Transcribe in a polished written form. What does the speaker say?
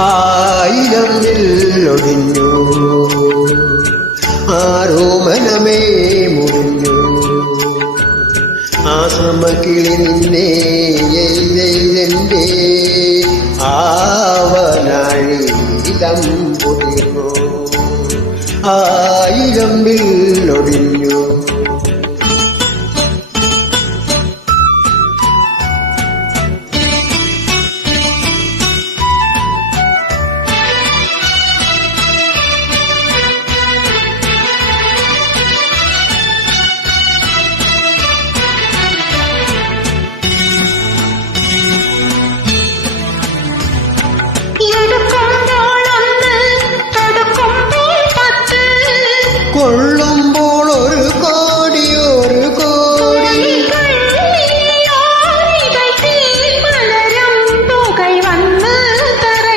ആയിരം വില്ലൊടിഞ്ഞു ആരോ മനമേ മുറിഞ്ഞു ആശ്രമക്കിളി നിന്നെ എഴുതെന്റെ ആവനാഴി ഇതം പൊതിർന്നു ആയിരം വില്ല